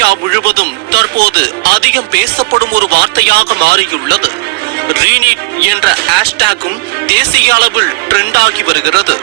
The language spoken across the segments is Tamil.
இந்தியா முழுவதும் தற்போது அதிகம் பேசப்படும் ஒரு வார்த்தையாக மாறியுள்ளது. ரீநீட் என்ற ஹேஷ்டேக்கும் தேசிய அளவில் ட்ரெண்ட் ஆகி வருகிறது.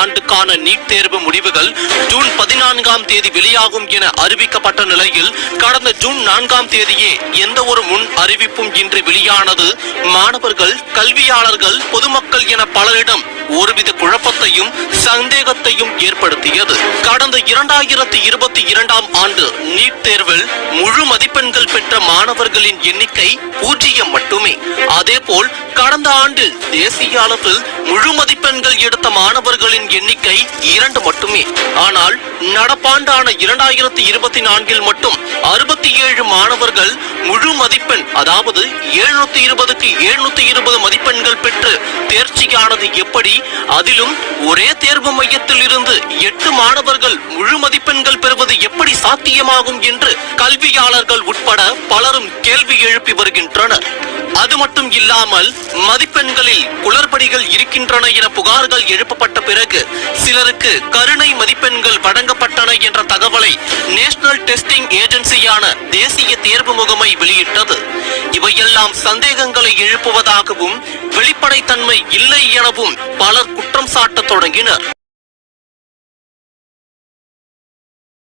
ஆண்டுக்கான நீட் தேர்வு முடிவுகள் ஜூன் 14ஆம் தேதி வெளியாகும் என அறிவிக்கப்பட்ட நிலையில் கடந்த ஜூன் 4ஆம் தேதியே எந்த ஒரு முன் அறிவிப்பும் இன்றி வெளியானது மாணவர்கள், கல்வியாளர்கள், பொதுமக்கள் என பலரிடம் ஒருவித குழப்பத்தையும் சந்தேகத்தையும் ஏற்படுத்தியது. கடந்த 2022ஆம் ஆண்டு நீட் தேர்வில் முழு மதிப்பெண்கள் பெற்ற மாணவர்களின் எண்ணிக்கை 0 மட்டுமே. அதேபோல் கடந்த ஆண்டு தேசிய அளவில் முழு மதிப்பெண்கள் எடுத்த மாணவர்களின் எண்ணிக்கை 2 மட்டுமே. ஆனால் நடப்பாண்டான 2024இல் மட்டும் 67 மாணவர்கள் முழு மதிப்பெண், அதாவது 720க்கு 720 மதிப்பெண்கள் பெற்று தேர்ச்சியானது எப்படி? அதிலும் ஒரே தேர்வு மையத்தில் இருந்து 8 மாணவர்கள் முழு மதிப்பெண்கள் பெறுவது எப்படி சாத்தியமாகும் என்று கல்வியாளர்கள் உட்பட பலரும் கேள்வி எழுப்பி வருகின்றனர். அது மட்டும் இல்லாமல் மதிப்பெண்களில் குளறுபடிகள் இருக்கின்றன என புகார்கள் எழுப்பப்பட்ட பிறகு சிலருக்கு கருணை மதிப்பெண்கள் வழங்கப்பட்டன என்ற தகவலை நேஷனல் டெஸ்டிங் ஏஜென்சியான தேசிய தேர்வு முகமை வெளியிட்டது. இவையெல்லாம் சந்தேகங்களை எழுப்புவதாகவும் வெளிப்படைத்தன்மை இல்லை எனவும் பலர் குற்றம் சாட்ட தொடங்கினர்.